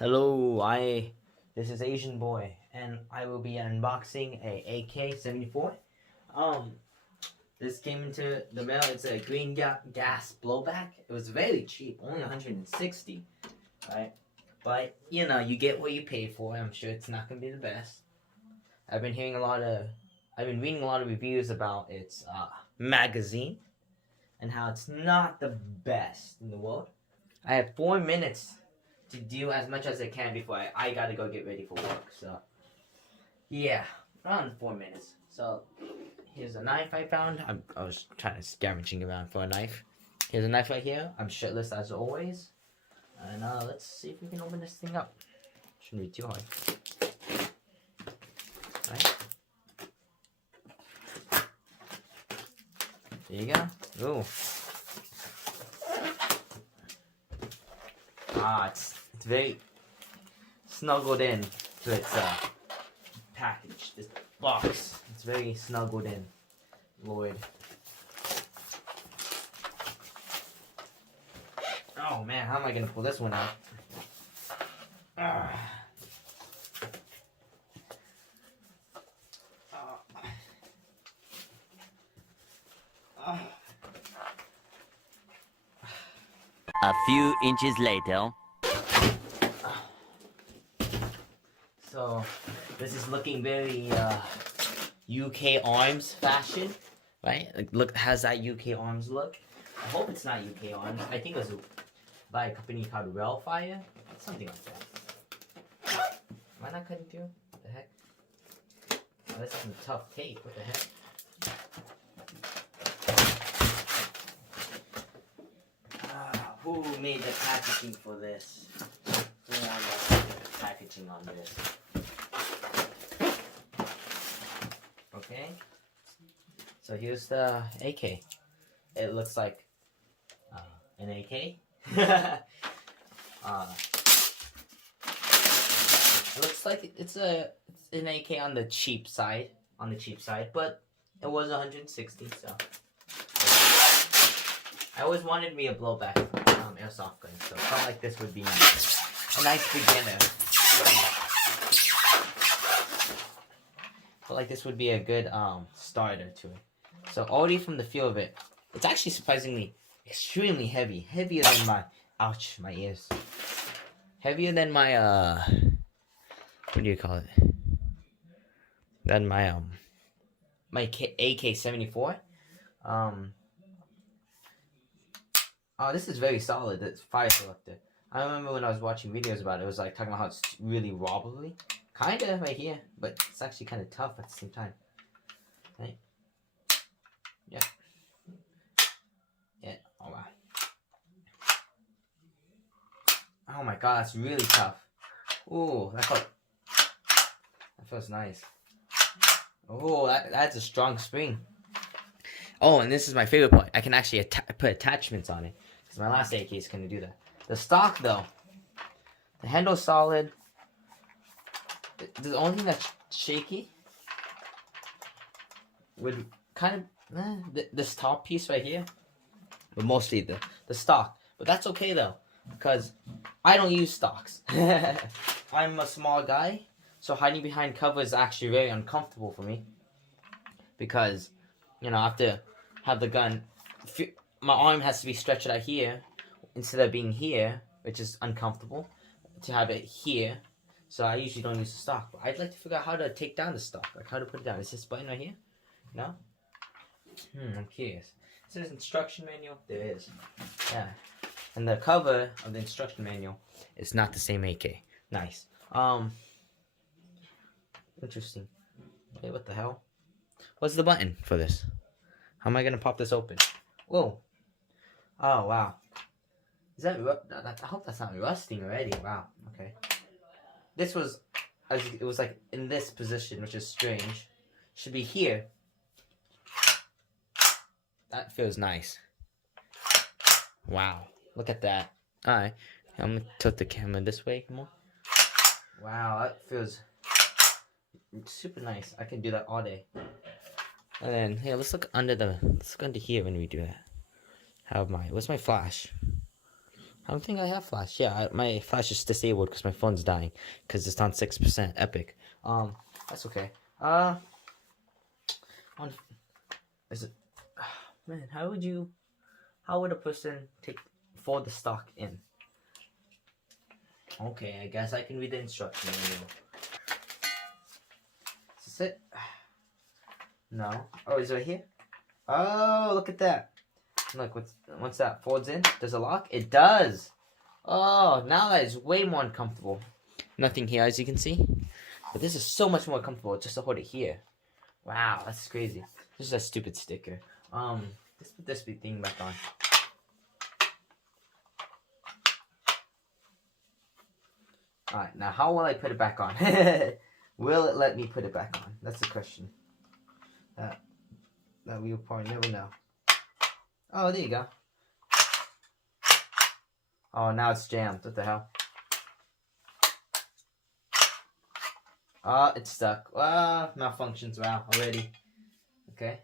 Hello, this is Asian Boy, and I will be unboxing a AK74. This came into the mail. It's a green gas blowback. It was very cheap, only 160, right? But you know, you get what you pay for. I'm sure it's not gonna be the best. I've been reading a lot of reviews about its magazine and how it's not the best in the world. I have 4 minutes to do as much as I can before I gotta go get ready for work. So, yeah, around 4 minutes. So, here's a knife I found. I was trying to scavenging around for a knife. Here's a knife right here. I'm shitless as always. And let's see if we can open this thing up. Shouldn't be too hard. Right? There you go. Ooh. It's very snuggled in to its package, this box. It's very snuggled in. Lord. Oh man, how am I gonna pull this one out? A few inches later. So, this is looking very UK Arms fashion, right? Like, look, has that UK Arms look? I hope it's not UK Arms. I think it was by a company called WellFire, something like that. Am I not cutting through? What the heck? Oh, this is some tough tape. What the heck? Who made the packaging for this? Who wanted the packaging on this? Okay. So here's the AK. It looks like an AK. It looks like it's an AK on the cheap side. But it was 160. So I always wanted me a blowback airsoft gun, so I felt like this would be a nice beginner. Felt like this would be a good starter to it. So already from the feel of it, it's actually surprisingly extremely heavy. Heavier than my, ouch, my ears. Heavier than my, what do you call it? Than my, my AK74. Oh, this is very solid. It's fire selector. I remember when I was watching videos about it, it was like talking about how it's really wobbly. Kinda right here, but it's actually kind of tough at the same time. Right? Yeah. Yeah. Oh wow. Oh my god, that's really tough. Ooh, that feels nice. Oh, that's a strong spring. Oh, and this is my favorite part. I can actually put attachments on it. Because my last AK is going to do that. The stock, though. The handle's solid. The only thing that's shaky would kind of... this top piece right here. But mostly the stock. But that's okay, though. Because I don't use stocks. I'm a small guy. So hiding behind cover is actually very uncomfortable for me. Because, you know, I have to have the gun... My arm has to be stretched out here instead of being here, which is uncomfortable, to have it here. So I usually don't use the stock. But I'd like to figure out how to take down the stock, like how to put it down. Is this button right here? No? I'm curious. It says instruction manual. There is. Yeah. And the cover of the instruction manual is not the same AK. Nice. Interesting. Wait, what the hell? What's the button for this? How am I gonna pop this open? Whoa. Oh, wow. Is that... I hope that's not rusting already. Wow. Okay. This was... It was like in this position, which is strange. Should be here. That feels nice. Wow. Look at that. Alright. I'm gonna tilt the camera this way. Come on. Wow, that feels super nice. I can do that all day. And then, here, let's look under here when we do that. Where's my flash? I don't think I have flash. Yeah, my flash is disabled because my phone's dying because it's on 6%. Epic. That's okay. Is it? Man, how would a person fold the stock in? Okay, I guess I can read the instruction manual. Is this it? No. Oh, is it right here? Oh, look at that. Look, once that folds in, does it lock? It does! Oh, now that is way more uncomfortable. Nothing here, as you can see. But this is so much more comfortable just to hold it here. Wow, that's crazy. This is a stupid sticker. Let's put this thing back on. Alright, now how will I put it back on? Will it let me put it back on? That's the question. That we'll probably never know. Oh, there you go. Oh, now it's jammed. What the hell? Oh, it's stuck. Ah, malfunctions. Wow, already. Okay.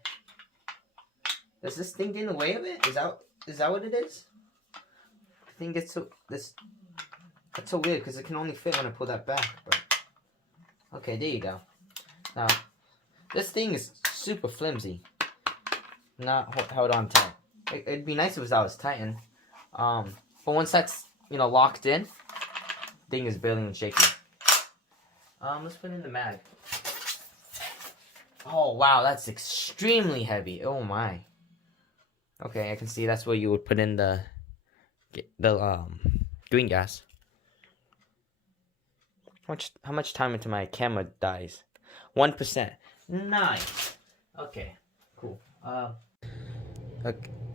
Does this thing get in the way of it? Is that what it is? I think it's so that's so weird because it can only fit when I pull that back. But okay, there you go. Now, this thing is super flimsy. Not held on tight. It'd be nice if I was tightened. But once that's locked in, thing is barely even shaking. Let's put in the mag. Oh wow, that's extremely heavy. Oh my. Okay, I can see that's where you would put in the green gas. How much time until my camera dies? 1%. Nice. Okay, cool.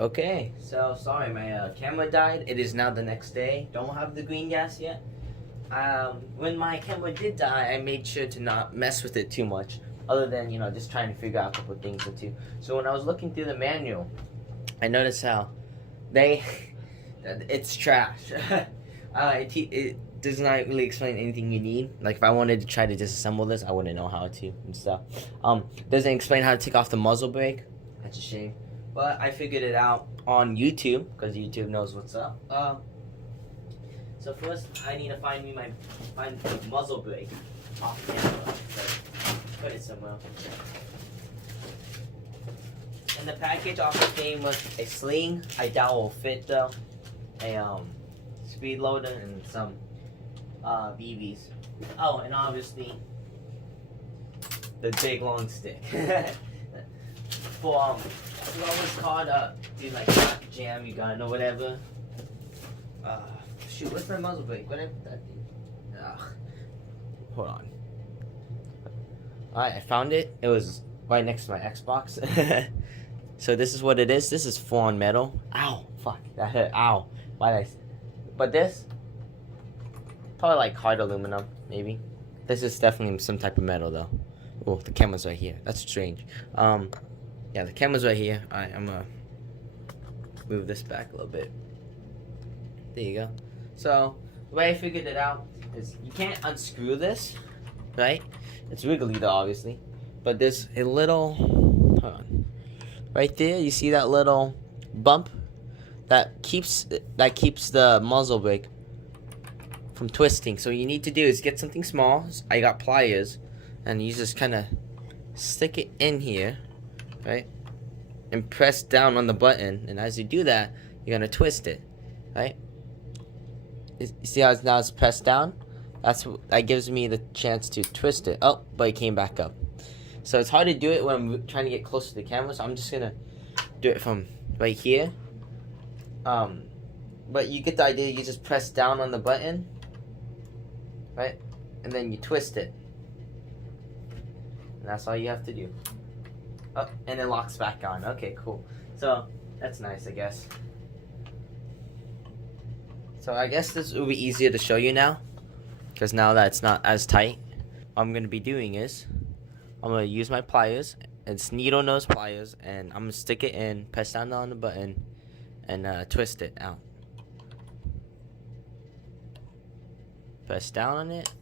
Okay, so sorry, my camera died. It is now the next day. Don't have the green gas yet. When my camera did die, I made sure to not mess with it too much, other than just trying to figure out a couple of things or two. So when I was looking through the manual, I noticed how it's trash. It does not really explain anything you need. Like if I wanted to try to disassemble this, I wouldn't know how to and stuff. Doesn't explain how to take off the muzzle brake. That's a shame. But I figured it out on YouTube because YouTube knows what's up. So first, I need to find the muzzle brake off camera. So put it somewhere. And the package also came with a sling. I doubt it will fit though. A speed loader and some BBs. Oh, and obviously the big long stick. For what was called like black jam you gun or whatever. Shoot, where's my muzzle brake? Where did I put that thing? Ugh. Hold on. Alright, I found it. It was right next to my Xbox. So this is what it is. This is full-on metal. Ow! Fuck, that hurt. Ow. Why did I... But this... Probably like hard aluminum, maybe. This is definitely some type of metal, though. Oh, the camera's right here. That's strange. Yeah, the camera's right here. Alright, I'm gonna move this back a little bit. There you go. So, the way I figured it out is you can't unscrew this, right? It's wiggly though, obviously. But there's a little, hold on. Right there, you see that little bump? That keeps the muzzle brake from twisting. So what you need to do is get something small. I got pliers, and you just kind of stick it in here, right? And press down on the button, and as you do that, you're gonna twist it, right? You see how now it's pressed down? That gives me the chance to twist it. Oh, but it came back up. So it's hard to do it when I'm trying to get close to the camera, so I'm just gonna do it from right here. But you get the idea. You just press down on the button, right? And then you twist it. And that's all you have to do. Oh, and it locks back on. Okay, cool. So that's nice, I guess. So I guess this will be easier to show you now, because now that it's not as tight, what I'm going to be doing is, I'm going to use my pliers. It's needle nose pliers, and I'm going to stick it in, press down on the button, and twist it out. Press down on it.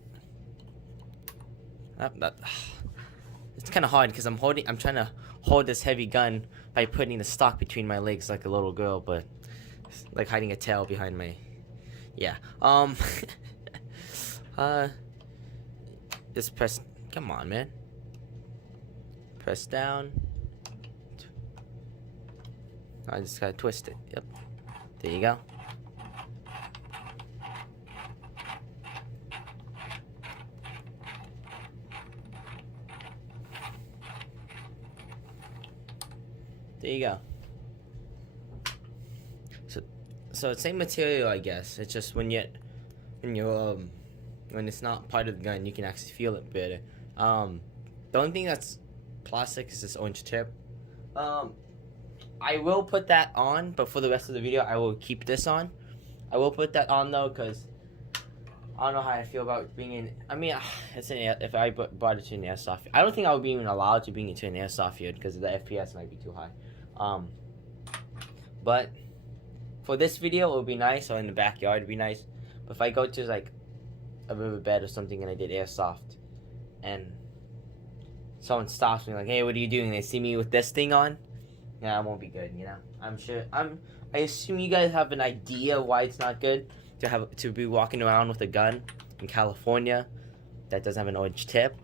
It's kind of hard because I'm trying to hold this heavy gun by putting the stock between my legs like a little girl, but it's like hiding a tail behind my Yeah. Just press. Come on, man. Press down. I just gotta twist it. Yep. There you go. There you go. So it's same material, I guess. It's just when it's not part of the gun, you can actually feel it better. The only thing that's plastic is this orange tip. I will put that on, but for the rest of the video, I will keep this on. I will put that on though, cause I don't know how I feel about being in. I mean, if I brought it to an airsoft, I don't think I would be even allowed to bring it to an airsoft field because the FPS might be too high. But for this video, it would be nice, or in the backyard, it'd be nice. But if I go to like a riverbed or something and I did airsoft, and someone stops me like, "Hey, what are you doing?" They see me with this thing on, yeah, it won't be good, you know. I assume you guys have an idea why it's not good to be walking around with a gun in California that doesn't have an orange tip,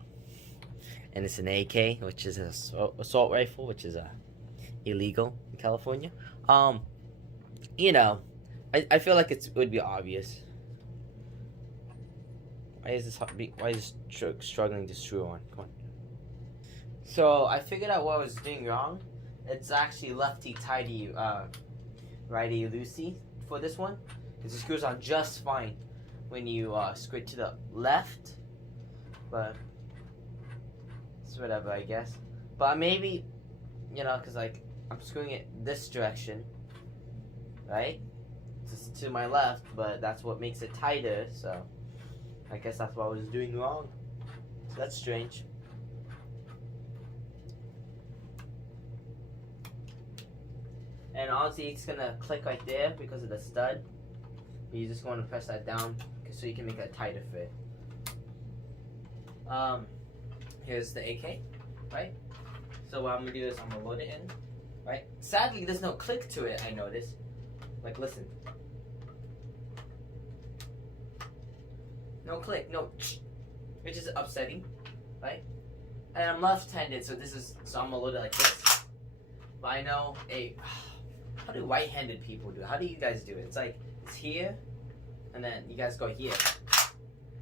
and it's an AK, which is an assault rifle, which is illegal in California. You know, I feel like it would be obvious. Why is this struggling to screw on? Come on. So I figured out what I was doing wrong. It's actually lefty tighty, righty loosey for this one. Because it screws on just fine when you screw it to the left. But it's whatever, I guess. But maybe, you know, because like I'm screwing it this direction, right? To my left, but that's what makes it tighter. So I guess that's what I was doing wrong. So that's strange. And honestly, it's gonna click right there because of the stud. You just want to press that down so you can make a tighter fit. Here's the AK, right? So what I'm gonna do is I'm gonna load it in, right? Sadly, there's no click to it. I noticed. Like, listen. No click, no, which is upsetting, right? And I'm left-handed, so I'm gonna load it like this. But I know, how do right-handed people do it? How do you guys do it? It's like, it's here, and then you guys go here.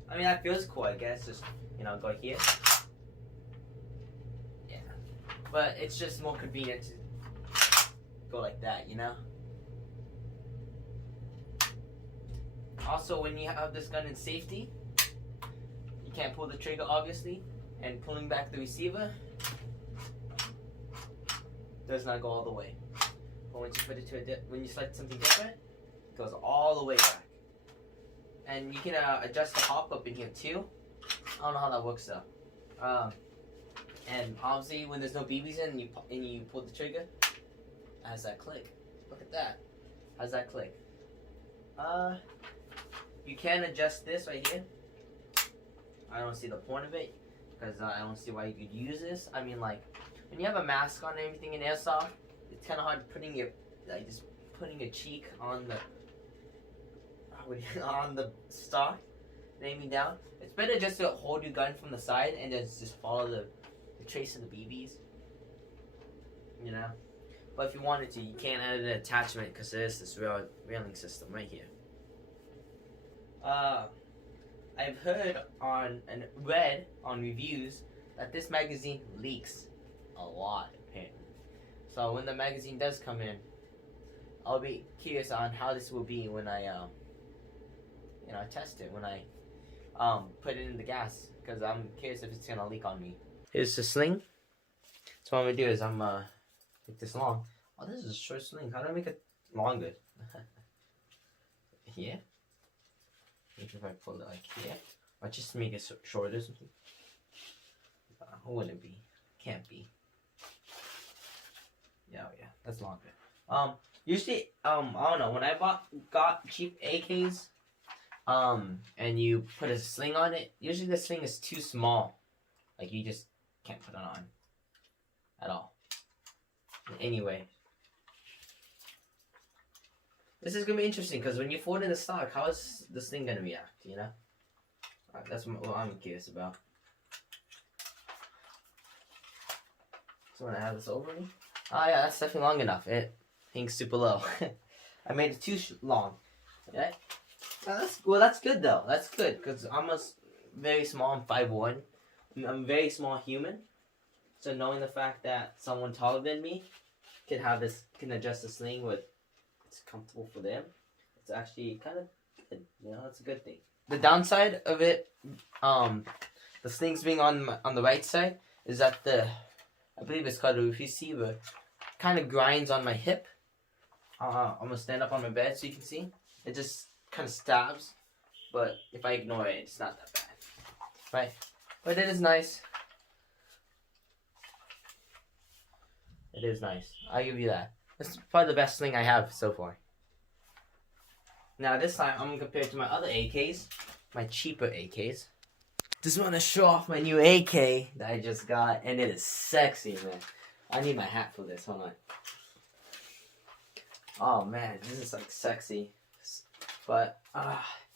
I mean, that feels cool, I guess. Just, you know, go here. Yeah. But it's just more convenient to go like that, you know? Also, when you have this gun in safety, you can't pull the trigger, obviously, and pulling back the receiver does not go all the way. But once you put it to when you select something different, it goes all the way back. And you can adjust the hop up in here too. I don't know how that works though. And obviously, when there's no BBs in and you pull the trigger, it has that click. Look at that. How's that click? You can adjust this right here. I don't see the point of it because I don't see why you could use this. I mean, like, when you have a mask on and everything in airsoft, it's kind of hard putting your cheek on the stock and aiming down. It's better just to hold your gun from the side and just follow the trace of the BBs. You know. But if you wanted to, you can't add an attachment because there's this railing system right here. I've heard and read on reviews that this magazine leaks a lot, apparently. So when the magazine does come in, I'll be curious on how this will be when I, test it, when I, put it in the gas, because I'm curious if it's gonna leak on me. Here's the sling. So what I'm gonna do is make this long. Oh, this is a short sling. How do I make it longer? Here? Maybe if I pull it like here, or just make it shorter or something. Who would it be? Can't be. Yeah, that's longer. Usually, I don't know. When I got cheap AKs, and you put a sling on it, usually the sling is too small. Like you just can't put it on at all. Anyway, This is gonna be interesting because when you fold in the stock, how is this thing gonna react? You know, that's what I'm curious about. So when I have this over me, oh yeah, that's definitely long enough. It hangs super low. I made it too long. Yeah. That's good though. That's good because I'm very small. I'm 5'1". I'm a very small human. So knowing the fact that someone taller than me can adjust the sling with it's comfortable for them, it's actually kind of good. You know, it's a good thing. The downside of it, the slings being on the right side, is that I believe it's called a receiver, kind of grinds on my hip. I'm gonna stand up on my bed so you can see. It just kind of stabs, but if I ignore it, it's not that bad, right? But it is nice. It is nice. I'll give you that. It's probably the best thing I have so far. Now this time, I'm going to compare it to my other AKs. My cheaper AKs. Just want to show off my new AK that I just got. And it is sexy, man. I need my hat for this. Hold on. Oh, man. This is, like, sexy. But,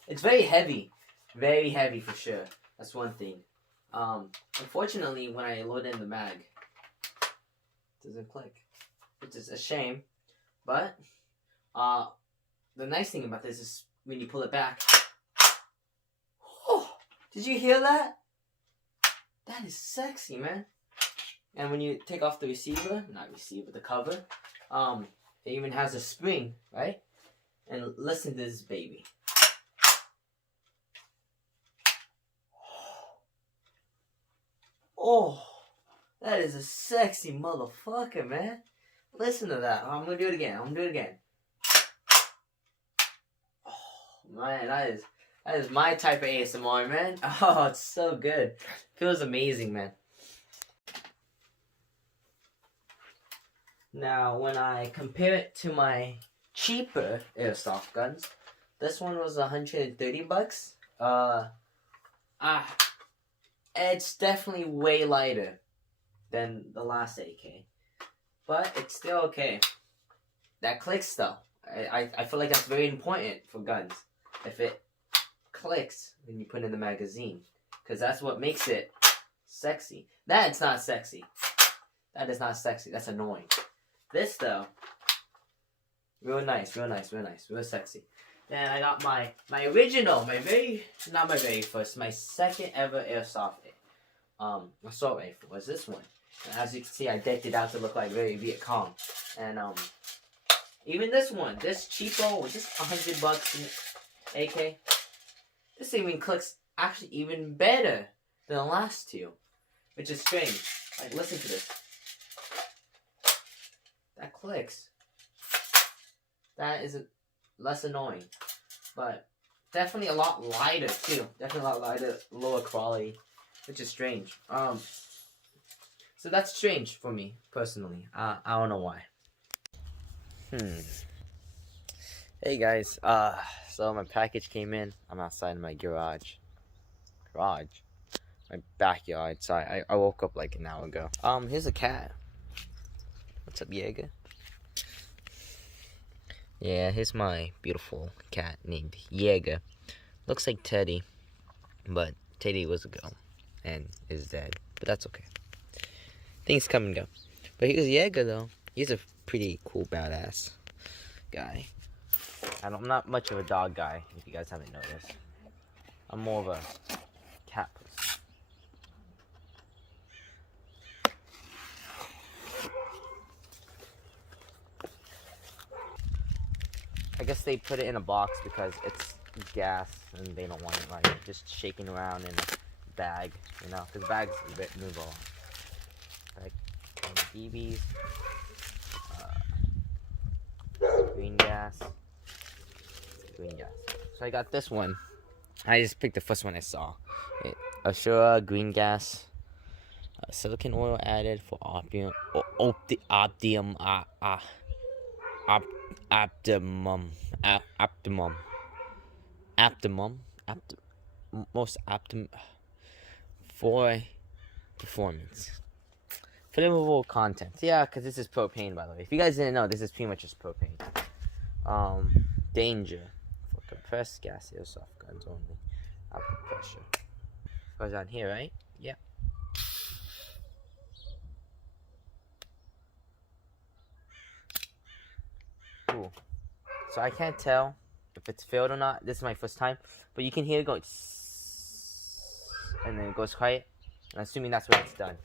it's very heavy. Very heavy for sure. That's one thing. Unfortunately, when I load in the mag, doesn't click, which is a shame. But the nice thing about this is when you pull it back. Oh, did you hear that? That is sexy, man. And when you take off the the cover, it even has a spring, right? And listen to this baby. Oh. That is a sexy motherfucker, man. Listen to that. I'm gonna do it again. Oh, man, that is my type of ASMR, man. Oh, it's so good. Feels amazing, man. Now, when I compare it to my cheaper airsoft guns, this one was $130. It's definitely way lighter than the last AK, but it's still okay. That clicks though. I feel like that's very important for guns. If it clicks when you put in the magazine, because that's what makes it sexy. That's not sexy. That is not sexy. That's annoying. This though, real nice, real sexy. Then I got my original, not my very first, my second ever airsoft assault rifle was this one. And as you can see, I decked it out to look like very Viet Cong. And even this one, this cheapo, just $100 in AK. This even clicks actually even better than the last two, which is strange. Like, listen to this. That clicks. That is less annoying, but definitely a lot lighter too. Definitely a lot lighter, lower quality, which is strange. So that's strange for me, personally. I don't know why. Hey guys, so my package came in. I'm outside in my garage. My backyard. So I woke up like an hour ago. Here's a cat. What's up, Jaeger? Yeah, here's my beautiful cat named Jaeger. Looks like Teddy, but Teddy was a girl and is dead. But that's okay. Things come and go. But here's Jaeger, though. He's a pretty cool, badass guy. I'm not much of a dog guy, if you guys haven't noticed. I'm more of a cat person. I guess they put it in a box because it's gas and they don't want it like just shaking around in a bag, you know, because bags a bit move a lot. Like BBs, green gas. So I got this one. I just picked the first one I saw. Assura green gas, silicon oil added for optimum, most optimum for performance. Flammable content. Yeah, because this is propane, by the way. If you guys didn't know, this is pretty much just propane. Danger for compressed gas airsoft guns only. Output pressure. Goes on here, right? Yeah. Cool. So I can't tell if it's filled or not. This is my first time, but you can hear it going, and then it goes quiet. I'm assuming that's when it's done.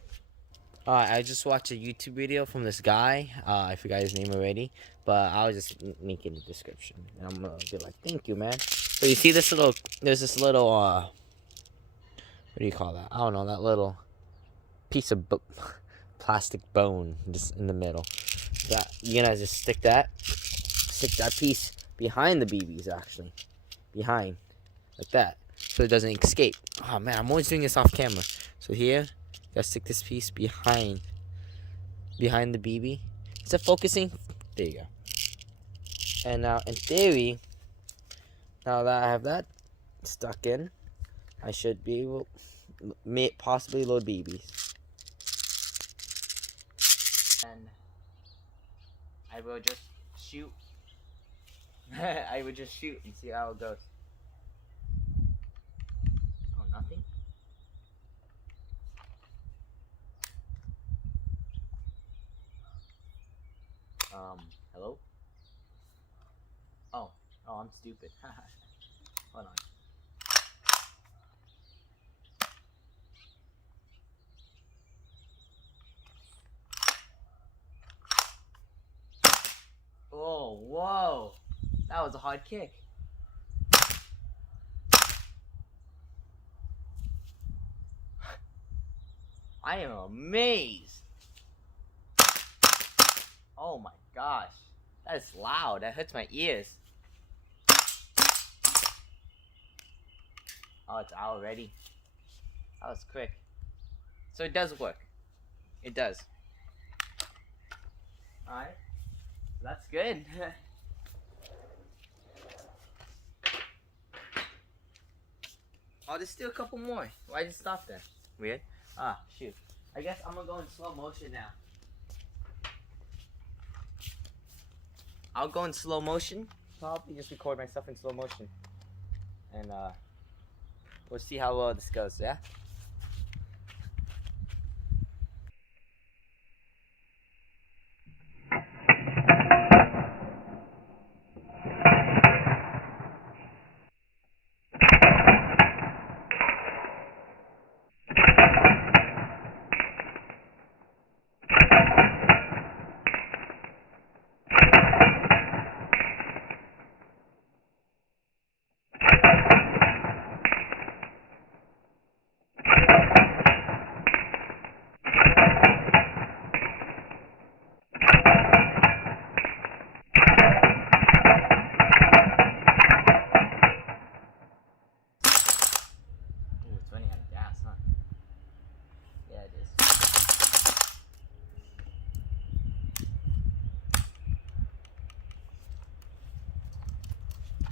I just watched a YouTube video from this guy. I forgot his name already, but I'll just link in the description. And I'm gonna be like, thank you, man. So you see this little, there's this little, what do you call that? I don't know, that little piece of plastic bone just in the middle. Yeah, you're gonna just stick that piece behind the BBs, actually. Behind, like that, so it doesn't escape. Oh man, I'm always doing this off camera. So here, gotta stick this piece behind the BB. Is it focusing? There you go. And now, in theory, now that I have that stuck in, I should be able, possibly load BBs. And I will just shoot. I would just shoot and see how it goes. Oh, nothing? Hello? Oh, I'm stupid. Hold on. Oh, whoa! That was a hard kick. I am amazed. Oh my gosh. That is loud. That hurts my ears. Oh, it's out already. That was quick. So it does work. It does. Alright. That's good. Oh, there's still a couple more. Why did it stop there? Weird. Ah, shoot. I guess I'm gonna go in slow motion now. I'll go in slow motion. Probably just record myself in slow motion. And we'll see how well this goes, yeah?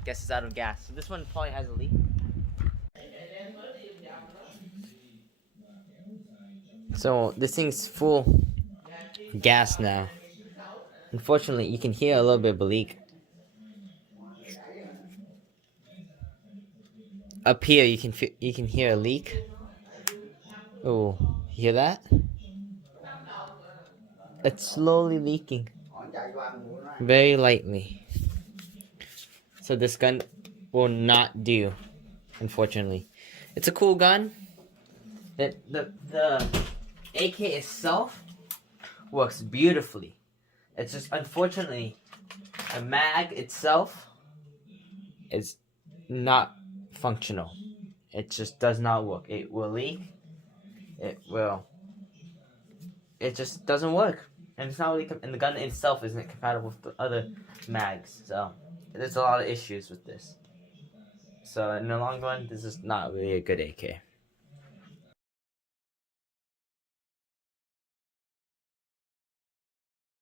Guess it's out of gas. So this one probably has a leak. So this thing's full gas now. Unfortunately, you can hear a little bit of a leak. Up here, you can hear a leak. Oh, you hear that? It's slowly leaking, very lightly. So this gun will not do, unfortunately. It's a cool gun. The AK itself works beautifully. It's just, unfortunately, the mag itself is not functional. It just does not work. It will leak. It just doesn't work. And it's not really, and the gun itself isn't compatible with the other mags. So there's a lot of issues with this. So in the long run, this is not really a good AK.